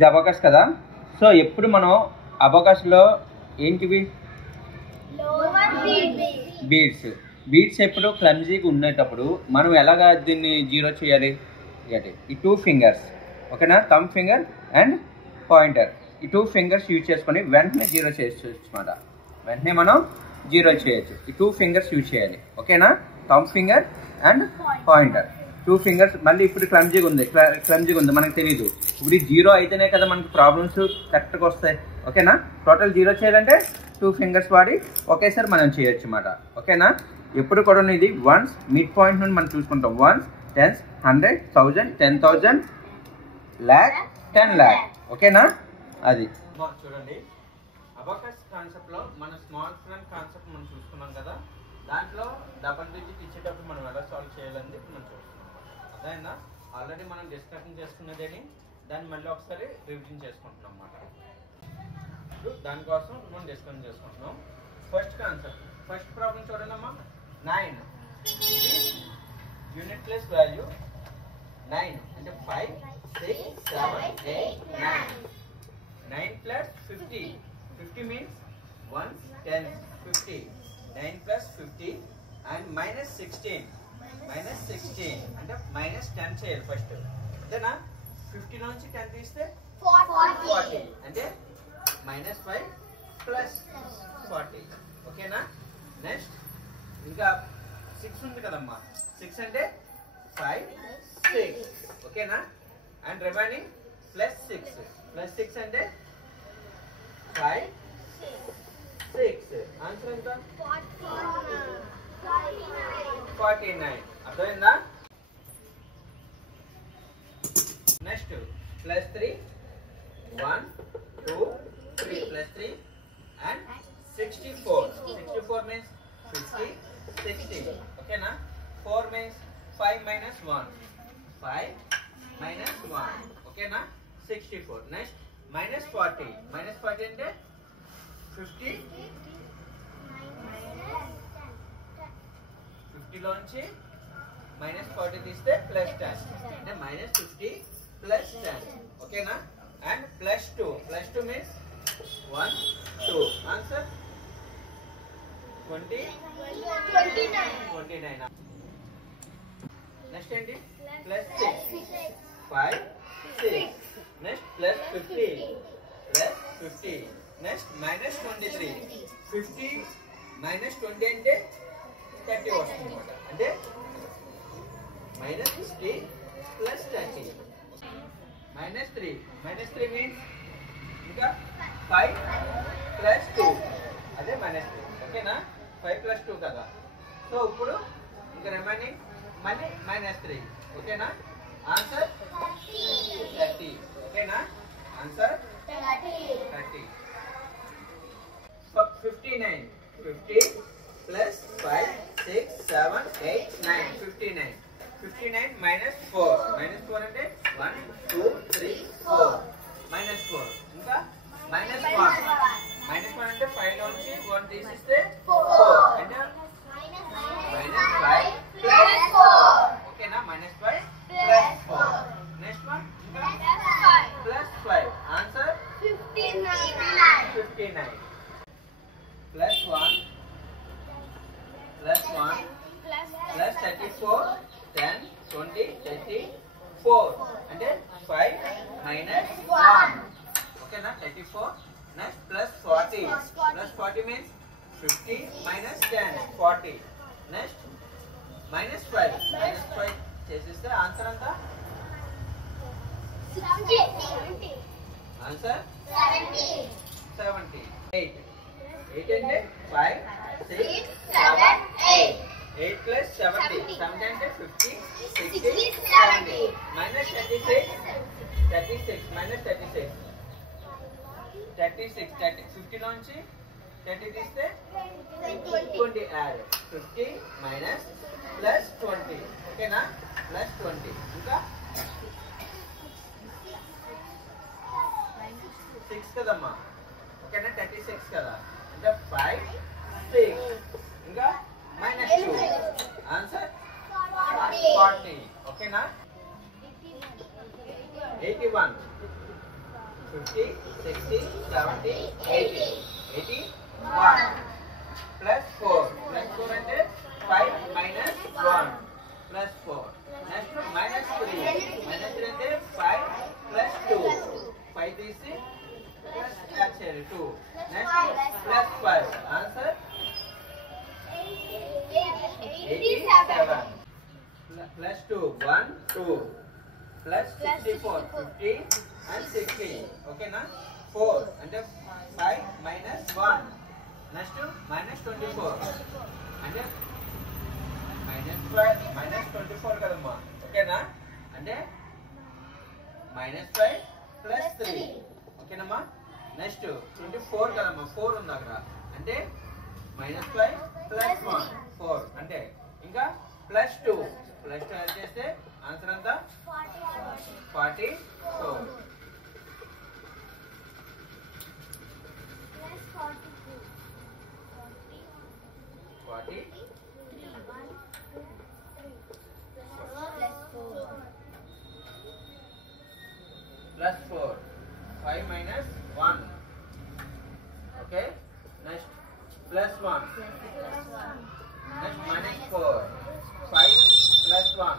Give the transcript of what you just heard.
ఇది అబకస్ కదా. సో ఎప్పుడు మనం అబకస్లో ఏంటివి బీడ్స్ ఎప్పుడు క్లమ్జీగా ఉండేటప్పుడు మనం ఎలాగా దీన్ని జీరో చేయాలి? ఈ 2 ఫింగర్స్, ఓకేనా, థంబ్ ఫింగర్ అండ్ పాయింటర్, ఈ 2 ఫింగర్స్ యూజ్ చేసుకొని వెంటనే జీరో చేయొచ్చు అన్నమాట. వెంటనే మనం జీరో చేయొచ్చు. ఈ 2 ఫింగర్స్ యూజ్ చేయాలి, ఓకేనా, thumb finger and pointer, 2 fingers. మళ్ళీ ఇప్పుడు క్లమ్జీగా ఉంది మనకు తెలియదు. ఇప్పుడు ఈ జీరో అయితేనే కదా మనకి ప్రాబ్లమ్స్ కరెక్ట్గా వస్తాయి, ఓకేనా. టోటల్ జీరో చేయాలంటే 2 ఫింగర్స్ వాడి ఒకేసారి మనం చేయొచ్చు అన్నమాట, ఓకేనా. ఎప్పుడు కూడా ఇది వన్స్ మిడ్ పాయింట్ నుండి మనం చూసుకుంటాం. 1s, 10s, 100, 1000, 10,000, lakh, 10 lakh, ఓకేనా. అది చూడండి అబకస్ కాన్సెప్ట్లో మన స్మాల్ ఫ్రెండ్ కాన్సెప్ట్ మనం చూసుకున్నాం కదా. దాంట్లో డబుల్ డిజిట్ ఇచ్చేటప్పుడు మనం ఎలా సాల్వ్ చేయాలని మనం చూస్తున్నాం. అదైనా ఆల్రెడీ మనం డిస్కషన్ చేసుకున్నదేని దాన్ని మళ్ళీ ఒకసారి రివిజన్ చేసుకుంటున్నాం అన్నమాట. దానికోసం మనం డిస్కషన్ చేసుకుంటున్నాం. ఫస్ట్ కాన్సెప్ట్, ఫస్ట్ ప్రాబ్లం చూడండి అమ్మా. 9 యూనిట్ ప్లేస్ వాల్యూ 9 అంటే 5, 6, 7, 8, 9. 9 plus 50. 50 means 1, 10, 50. 9 plus 50 and minus 16. Minus 16 అంటే minus 10 చేయాలి ఫస్ట్. అంతేనా? 50 నుంచి 10 తీస్తే 40 అంటే minus 5 plus 40. ఓకేనా. నెక్స్ట్ ఇంకా 6 ఉంది కదమ్మా. 6 అంటే 5, 6. ఓకేనా. And remaining plus 6. ప్లస్ 6 అంటే 5, 6. ఆన్సర్ ఎంత? 49. అర్థమైందా? Next plus 3, 1, 2, 3 plus 3 and 64. 64 means 50, 60. ఓకేనా. 4 means 5 minus 1. 5 minus 1. ఓకేనా. 64. Next minus 40. minus 40 అంటే 50. 50 లోంచి minus 40 తీస్తే plus 10 అంటే minus 50 plus 10. ఓకేనా. And plus 2. plus 2 means 1, 2. Answer 29. Next ఏంటి? Plus 6, 5, 6. Next plus 50 plus 50. Next minus 23. 50 minus 20 అంటే 30 వస్తుంది అనమాట. అంటే minus 50 plus 30. Minus 3. Minus 3 means ఇంకా 5 ప్లస్ 2 అదే మైనస్ 3. ఓకేనా. 5 ప్లస్ 2 కదా. సో ఇప్పుడు ఇంకా రిమైనింగ్ మళ్ళీ మైనస్ 3. ఓకేనా. ఆన్సర్ 30. ఓకేనా. ఆన్సర్ 30. 59. 50 ప్లస్ 5, 6, 7, 8, 9. 59. 59 మైనస్ 4. మైనస్ 4 అంటే 1, 2, 3, 4. మైనస్ 4. ఇంకా మైనస్ 1. మైనస్ 1 అంటే 5 నుంచి 1 తీసిస్తే 4 అంటే మైనస్ 5 ప్లస్ 4. ఓకేనా. Minus 5 plus 4. Next one plus 5. Answer 59. Plus 1 plus 1 plus 34, 10, 20, 34 అంటే 5 మైనస్ 1. ఓకేనా. 34. Next plus 40. Plus 40 means 50 minus 10, 40. Next minus 5. Minus 5 చేసిస్తే ఆన్సర్ ఎంత? ఆన్సర్ 70. 8. 8 అంటే 5, 6, 7, 8. 8 ప్లస్ 70. 70 అంటే 50, 60, 70. మైనస్ 36. 36 మైనస్ 36. 36. 50 నుంచి 30 తీస్తే 20 యాడ్. 50 minus plus 20. ఓకేనా. ప్లస్ 20. ఇంకా 6 కదమ్మా. ఓకేనా. 36 కదా. అంటే 5, 6. ఇంకా మైనస్ 2. ఆన్సర్ 40. ఓకేనా. 81. 50, 60, 70, 80. 81 plus 4. Plus 4 అంటే 5 minus 1 plus 4. Next minus 3. Minus 3 అంటే 5 plus 2. 5 తీసి plus add చేయాలి 2. Next plus 5. Answer 87. Plus 2. 1, 2. Plus 64. 50 and 60. Okay na? 4 అంటే 5 minus 1. Next minus 24. అంటే minus 24 కదమ్మా. ఓకేనా? అంటే minus 5 plus 3. ఓకేనమ్మా? నెక్స్ట్ 24 కదమ్మా. 4 ఉంది అక్కడ. అంటే minus 5 plus 1. 4. అంటే ఇంకా plus 2. plus 2 యాడ్ చేస్తే ఆన్సర్ అంతా 44. 40 plus 4. 5 minus 1. Okay. Next plus 1. Next minus 4. 5 plus 1.